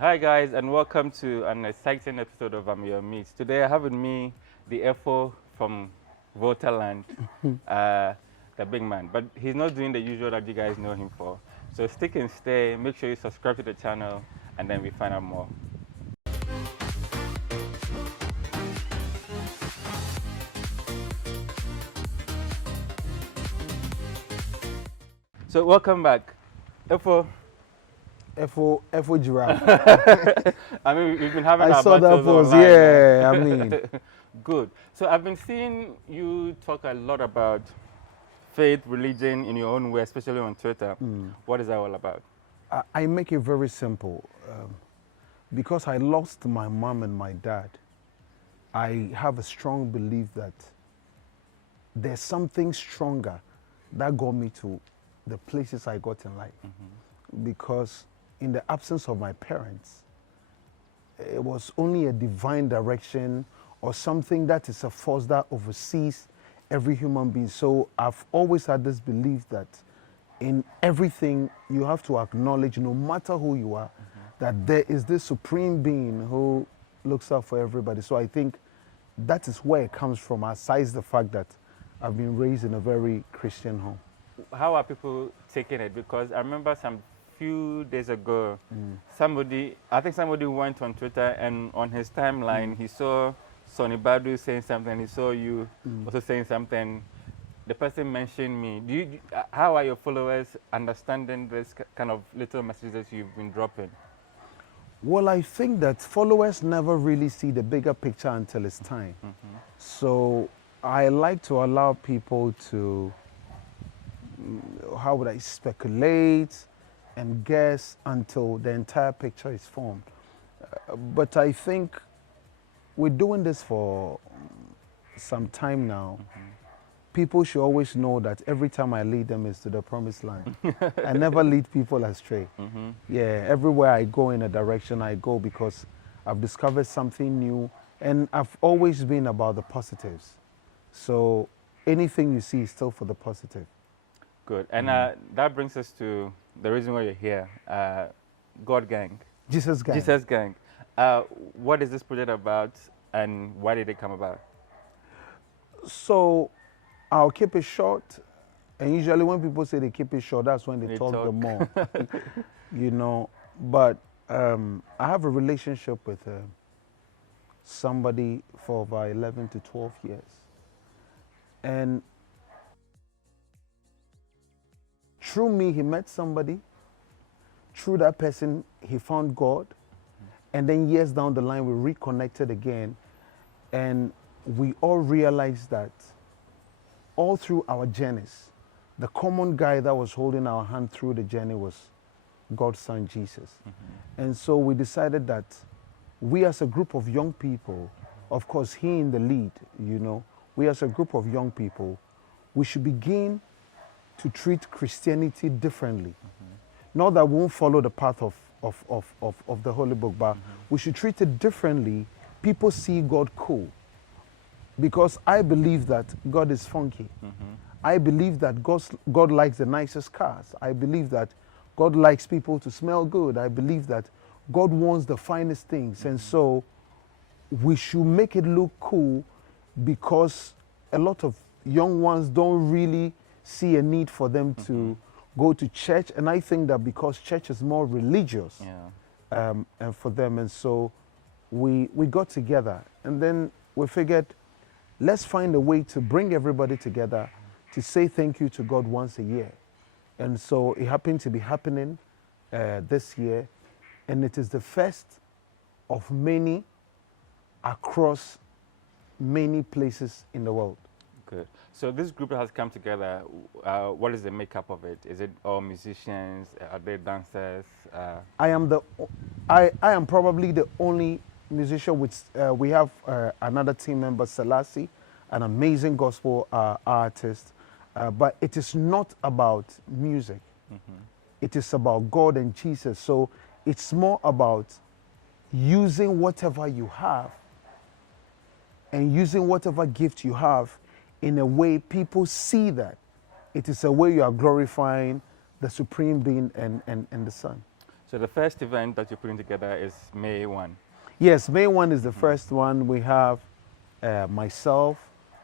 Hi guys, and welcome to an exciting episode of Ameyaw Meets. Today I have with me the FO from Voterland, the big man. But he's not doing the usual that you guys know him for. So stick and stay, make sure you subscribe to the channel, and then we find out more. So welcome back. FO. FO giraffe. I mean, we've been having I our saw that battles post, online. yeah, I mean. Good. So I've been seeing you talk a lot about faith, religion in your own way, especially on Twitter. What is that all about? I make it very simple. Because I lost my mom and my dad, I have a strong belief that there's something stronger that got me to the places I got in life. Because in the absence of my parents, it was only a divine direction or something that is a force that oversees every human being. So I've always had this belief that in everything you have to acknowledge, no matter who you are, that there is this supreme being who looks out for everybody. So I think that is where it comes from, aside the fact that I've been raised in a very Christian home. How are people taking it? Because I remember some few days ago, I think somebody went on Twitter and on his timeline, he saw Sonny Badu saying something, he saw you also saying something. The person mentioned me. How are your followers understanding this kind of little messages you've been dropping? Well, I think that followers never really see the bigger picture until it's time. So I like to allow people to, how would I speculate and guess until the entire picture is formed. But I think we're doing this for some time now. People should always know that every time I lead them is to the promised land. I never lead people astray. Yeah, everywhere I go in a direction I go because I've discovered something new, and I've always been about the positives. So anything you see is still for the positive. Good. And that brings us to the reason why you're here, God Gang. Jesus Gang. Jesus Gang. What is this project about and why did it come about? So I'll keep it short. And usually when people say they keep it short, that's when they talk the more. You know, but I have a relationship with somebody for about 11 to 12 years. And through me, he met somebody. Through that person, he found God. And then years down the line, we reconnected again. And we all realized that all through our journeys, the common guy that was holding our hand through the journey was God's son, Jesus. And so we decided that we as a group of young people, of course, he in the lead, you know, we as a group of young people, we should begin to treat Christianity differently. Not that we won't follow the path of the Holy Book, but we should treat it differently. People see God cool. Because I believe that God is funky. I believe that God likes the nicest cars. I believe that God likes people to smell good. I believe that God wants the finest things. And so we should make it look cool because a lot of young ones don't really see a need for them to go to church. And I think that because church is more religious and for them. And so we got together and then we figured, let's find a way to bring everybody together to say thank you to God once a year. And so it happened to be happening this year. And it is the first of many across many places in the world. Good. So this group has come together. What is the makeup of it? Is it all musicians? Are they dancers? I am probably the only musician. With we have another team member, Selassie, an amazing gospel artist. But it is not about music. It is about God and Jesus. So it's more about using whatever you have and using whatever gift you have in a way people see that it is a way you are glorifying the supreme being and the Son. So the first event that you're putting together is May 1. Yes, May 1 is the first one. We have myself,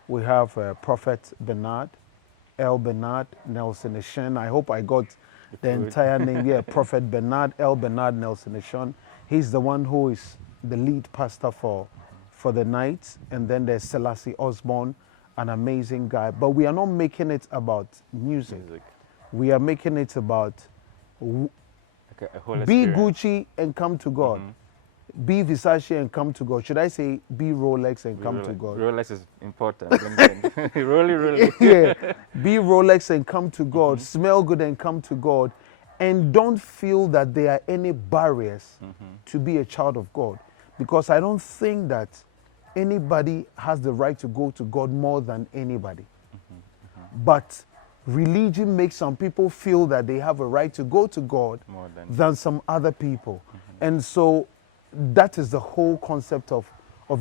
we have Prophet Bernard, El Bernard, Nelson Eshen. I hope I got the entire name. Yeah, Prophet Bernard, El Bernard, Nelson Eshen. He's the one who is the lead pastor for the night. And then there's Selassie Osborne, an amazing guy. But we are not making it about music. We are making it about be Gucci and come to God. Be Versace and come to God. Should I say be Rolex and come to God? Rolex is important. Really. Yeah. Be Rolex and come to God. Smell good and come to God. And don't feel that there are any barriers to be a child of God. Because I don't think that anybody has the right to go to God more than anybody. But religion makes some people feel that they have a right to go to God more than some other people. And so that is the whole concept of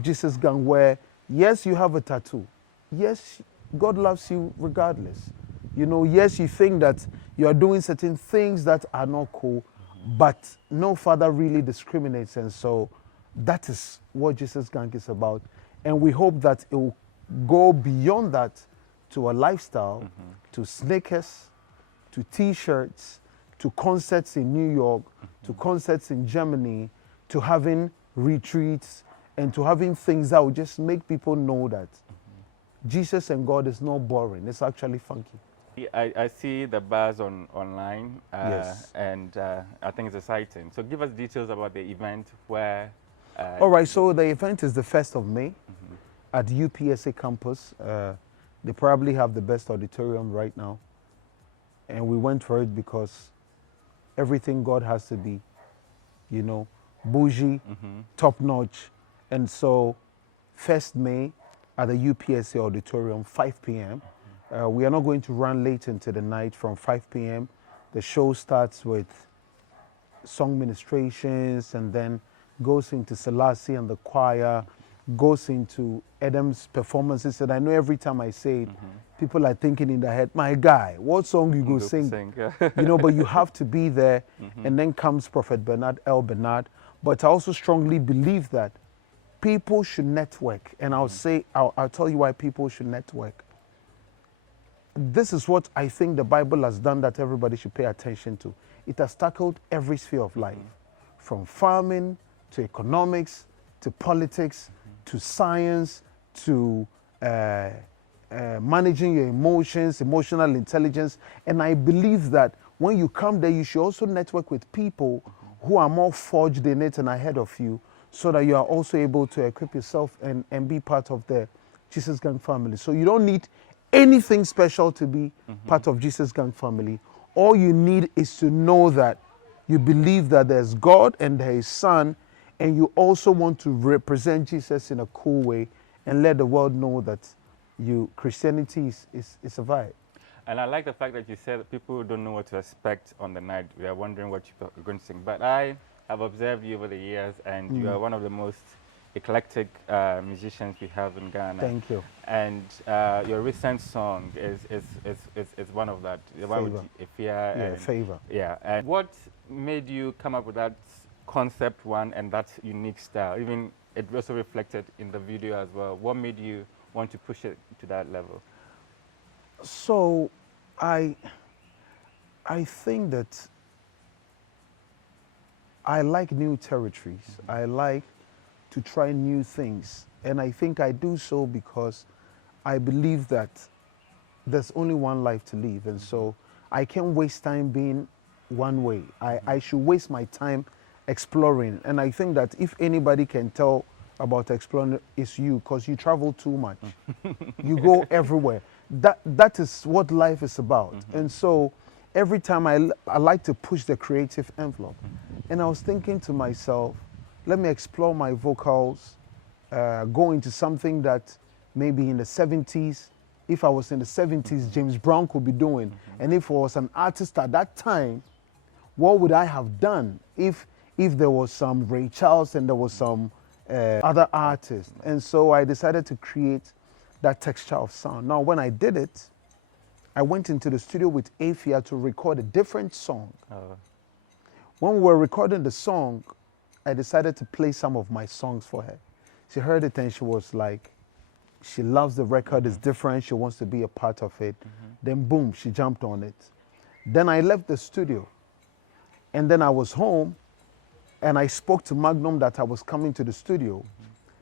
Jesus Gang, where, yes, you have a tattoo. Yes, God loves you regardless. You know, yes, you think that you are doing certain things that are not cool, but no father really discriminates. And so that is what Jesus Gang is about. And we hope that it will go beyond that to a lifestyle, to sneakers, to T-shirts, to concerts in New York, to concerts in Germany, to having retreats, and to having things that will just make people know that Jesus and God is not boring. It's actually funky. I see the bars online, yes. And I think it's exciting. So give us details about the event where... All right, so the event is the 1st of May at UPSA campus. They probably have the best auditorium right now. And we went for it because everything God has to be, you know, bougie, top notch. And so 1st May at the UPSA auditorium, 5 p.m. We are not going to run late into the night from 5 p.m. The show starts with song ministrations and then goes into Selassie and the choir, goes into Edem's performances. And I know every time I say it, people are thinking in their head, my guy, what song you go sing? You know, but you have to be there. And then comes Prophet Bernard, El Bernard. But I also strongly believe that people should network. And I'll tell you why people should network. This is what I think the Bible has done that everybody should pay attention to. It has tackled every sphere of life, from farming to economics, to politics, to science, to managing your emotions, emotional intelligence. And I believe that when you come there, you should also network with people who are more forged in it and ahead of you, so that you are also able to equip yourself and be part of the Jesus Gang family. So you don't need anything special to be part of Jesus Gang family. All you need is to know that you believe that there's God and there is Son, and you also want to represent Jesus in a cool way and let the world know that Christianity is a vibe. And I like the fact that you said that people don't know what to expect on the night. They are wondering what you're going to sing. But I have observed you over the years, and you are one of the most eclectic musicians we have in Ghana. Thank you. And your recent song is one of that. The one with Ifia. Yeah, Favor. Yeah. And what made you come up with that concept one and that unique style? Even it also reflected in the video as well. What made you want to push it to that level? So I think that I like new territories. I like to try new things. And I think I do so because I believe that there's only one life to live. And so I can't waste time being one way. I should waste my time exploring. And I think that if anybody can tell about exploring, it's you, because you travel too much. You go everywhere. That is what life is about. And so every time I like to push the creative envelope. And I was thinking to myself, let me explore my vocals, go into something that maybe in the 70s, if I was in the 70s, James Brown could be doing. And if I was an artist at that time, what would I have done if there was some Ray Charles and there was some other artists? And so I decided to create that texture of sound. Now, when I did it, I went into the studio with Afia to record a different song, When we were recording the song, I decided to play some of my songs for her. She heard it and she was like, she loves the record, it's different, she wants to be a part of it. Then boom, she jumped on it. Then I left the studio. And then I was home and I spoke to Magnum that I was coming to the studio.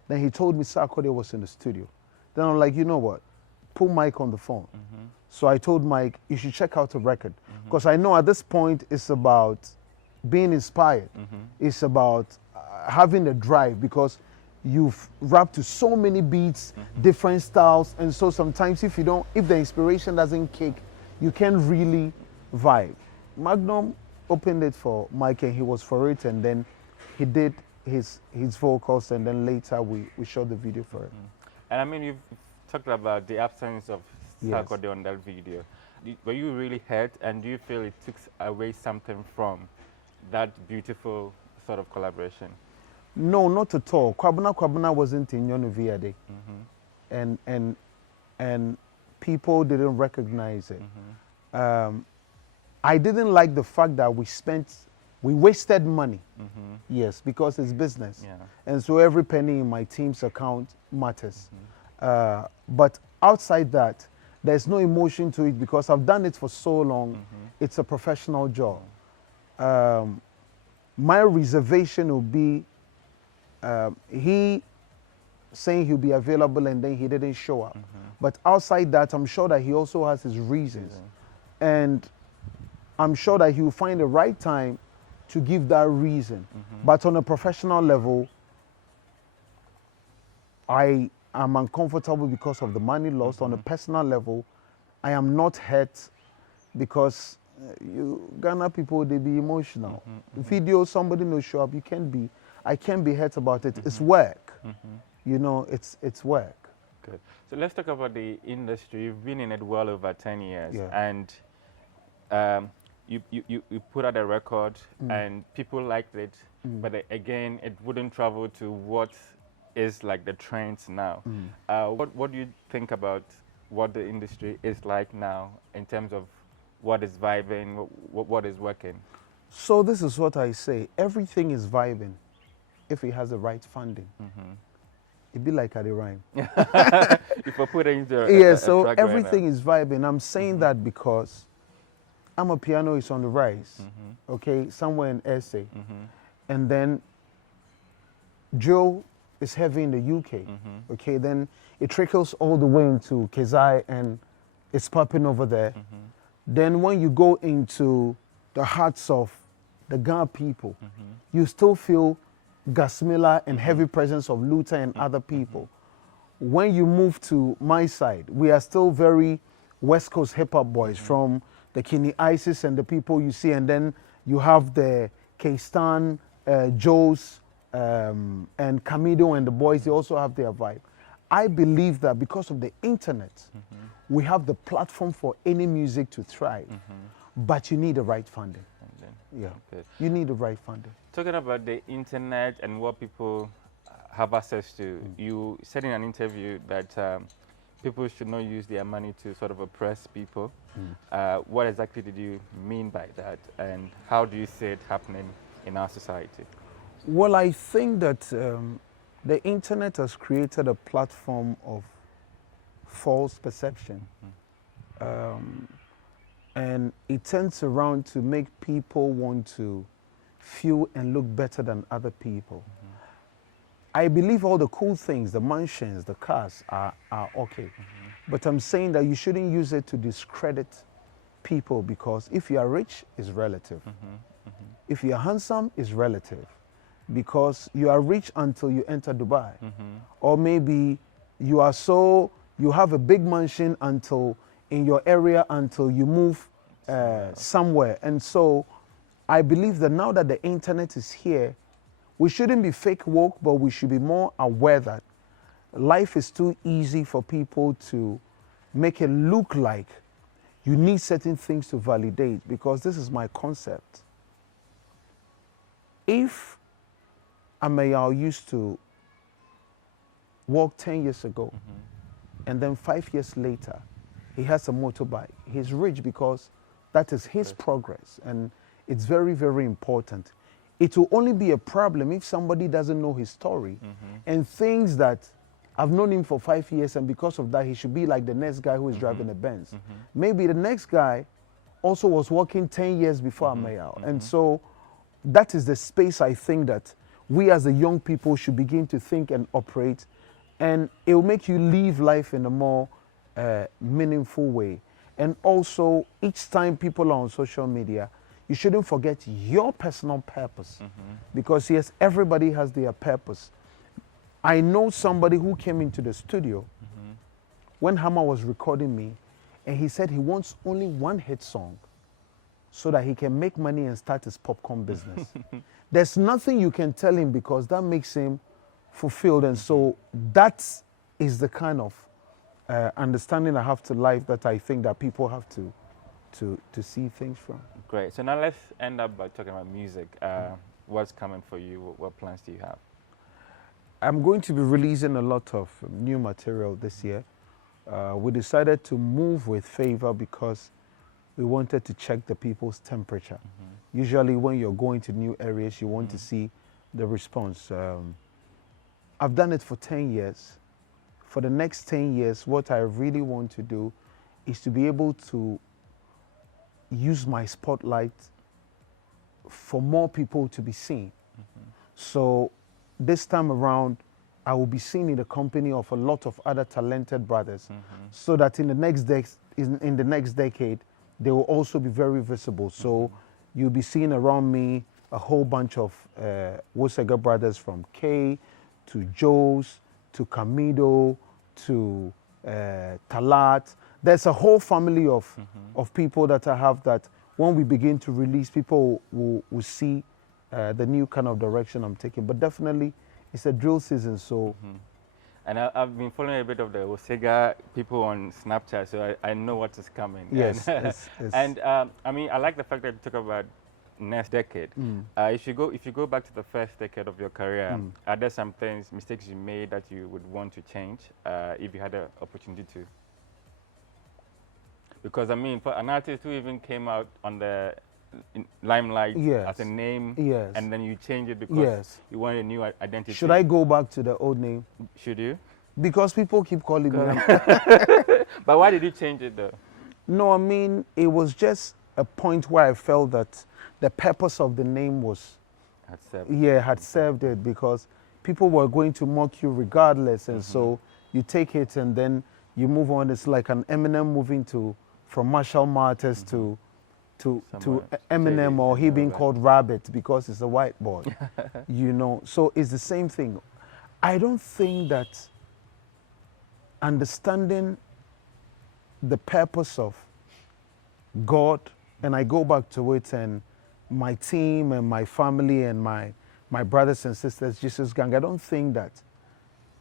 Then he told me Sarkodie was in the studio. Then I'm like, you know what? Put Mike on the phone. So I told Mike, you should check out the record. Because I know at this point it's about being inspired. It's about having a drive, because you've rapped to so many beats, different styles. And so sometimes if the inspiration doesn't kick, you can't really vibe. Magnum opened it for Mike and he was for it, and then he did his vocals, and then later we shot the video for it. And I mean, you've talked about the absence of Yes. Sarkodie on that video. Were you really hurt, and do you feel it took away something from that beautiful sort of collaboration? No, not at all. Kwabena wasn't in Yonoviade. And people didn't recognize it. I didn't like the fact that we wasted money. Yes, because it's business. Yeah. And so every penny in my team's account matters. But outside that, there's no emotion to it because I've done it for so long. It's a professional job. My reservation will be he saying he'll be available and then he didn't show up. But outside that, I'm sure that he also has his reasons. And I'm sure that he'll find the right time to give that reason. But on a professional level, I am uncomfortable because of the money lost. On a personal level, I am not hurt because Ghana people, they be emotional. The video, somebody no show up, I can't be hurt about it. It's work. You know, it's work. Good. So let's talk about the industry. You've been in it well over 10 years. Yeah. And you put out a record and people liked it, but again, it wouldn't travel to what is like the trends now. What do you think about what the industry is like now in terms of what is vibing, what is working? So this is what I say. Everything is vibing if it has the right funding. It'd be like at the rhyme. If I put it into Yeah, so track everything right is vibing. I'm saying that because Amapiano is on the rise, okay, somewhere in SA. And then Joe is heavy in the UK, okay, then it trickles all the way into Kezai and it's popping over there. Then when you go into the hearts of the Ghana people, you still feel Gasmila and heavy presence of Luther and other people. When you move to my side, we are still very West Coast hip-hop boys from the Kini Isis and the people you see, and then you have the K-Stan, Joes, and Camido and the boys, they also have their vibe. I believe that because of the internet, we have the platform for any music to thrive, but you need the right funding. Yeah, Okay. you need the right funding. Talking about the internet and what people have access to, you said in an interview that people should not use their money to sort of oppress people. What exactly did you mean by that, and how do you see it happening in our society? Well, I think that the internet has created a platform of false perception. And it turns around to make people want to feel and look better than other people. I believe all the cool things, the mansions, the cars are okay. But I'm saying that you shouldn't use it to discredit people, because if you are rich, it's relative. If you are handsome, it's relative. Because you are rich until you enter Dubai. Or maybe you have a big mansion in your area until you move somewhere. And so I believe that now that the internet is here, we shouldn't be fake woke, but we should be more aware that life is too easy for people to make it look like you need certain things to validate, because this is my concept. If Ameyaw used to walk 10 years ago, and then 5 years later, he has a motorbike, he's rich because that is his progress. And it's very, very important. It will only be a problem if somebody doesn't know his story and thinks that I've known him for 5 years and because of that he should be like the next guy who is driving a Benz. Maybe the next guy also was working 10 years before Ameyaw. And so that is the space I think that we as the young people should begin to think and operate, and it will make you live life in a more meaningful way. And also, each time people are on social media, you shouldn't forget your personal purpose, because yes, everybody has their purpose. I know somebody who came into the studio when Hammer was recording me, and he said he wants only one hit song so that he can make money and start his popcorn business. There's nothing you can tell him because that makes him fulfilled. And so that is the kind of understanding I have to life that I think that people have to see things from. Great. So now let's end up by talking about music. What's coming for you? What plans do you have? I'm going to be releasing a lot of new material this year. We decided to move with Favor because we wanted to check the people's temperature. Usually when you're going to new areas, you want to see the response. I've done it for 10 years. For the next 10 years, what I really want to do is to be able to use my spotlight for more people to be seen. So this time around, I will be seen in the company of a lot of other talented brothers, so that in the next decade, they will also be very visible. So you'll be seeing around me a whole bunch of Wosega brothers, from K to Joe's to Camido to Talat. There's a whole family of people that I have that when we begin to release, people will see the new kind of direction I'm taking. But definitely, it's a drill season, so. And I've been following a bit of the Wosega people on Snapchat, so I know what is coming. Yes, and, yes, yes. And I mean, I like the fact that you talk about next decade. If you go back to the first decade of your career, are there some mistakes you made that you would want to change if you had the opportunity to? Because I mean, for an artist who even came out on the limelight as a name, and then you change it because you want a new identity. Should I go back to the old name? Should you? Because people keep calling me. But why did you change it though? No, I mean, it was just a point where I felt that the purpose of the name was, had served it, because people were going to mock you regardless, and so you take it and then you move on. It's like an Eminem moving from Marshall Mathers to Eminem, or he being called Rabbit because he's a white boy, you know. So it's the same thing. I don't think that understanding the purpose of God, and I go back to it, and my team and my family and my brothers and sisters, Jesus Gang, I don't think that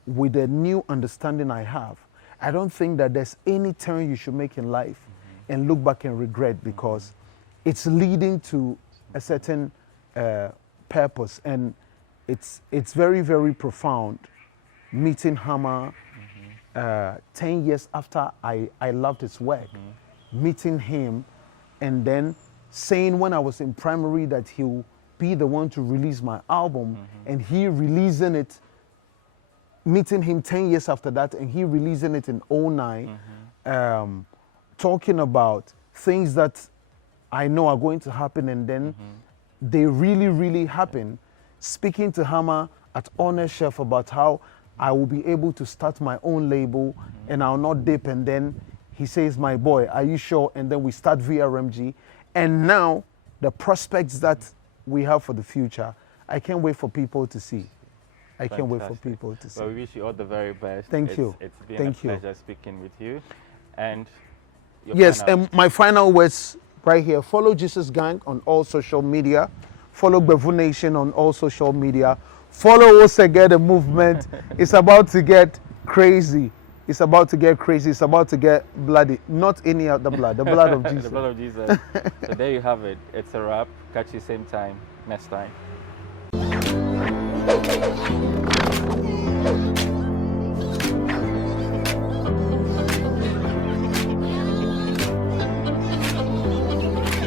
with the new understanding I have, I don't think that there's any turn you should make in life and look back and regret, because it's leading to a certain purpose, and it's very, very profound. Meeting Hammer 10 years after I loved his work, meeting him, and then saying when I was in primary that he'll be the one to release my album, and he releasing it, meeting him 10 years after that, and he releasing it in 2009, talking about things that I know are going to happen, and then they really, really happen. Speaking to Hammer at Honor Chef about how I will be able to start my own label and I'll not dip, and then he says, my boy, are you sure? And then we start VRMG, and now the prospects that we have for the future, I can't wait for people to see. I can't wait for people to see. Well, we wish you all the very best. Thank you. It's been a pleasure speaking with you. And and my final words right here. Follow Jesus Gang on all social media. Follow Bevu Nation on all social media. Follow Wosega the movement. It's about to get crazy. It's about to get crazy. It's about to get bloody. Not any other blood. The blood of Jesus. The blood of Jesus. So there you have it. It's a wrap. Catch you same time next time.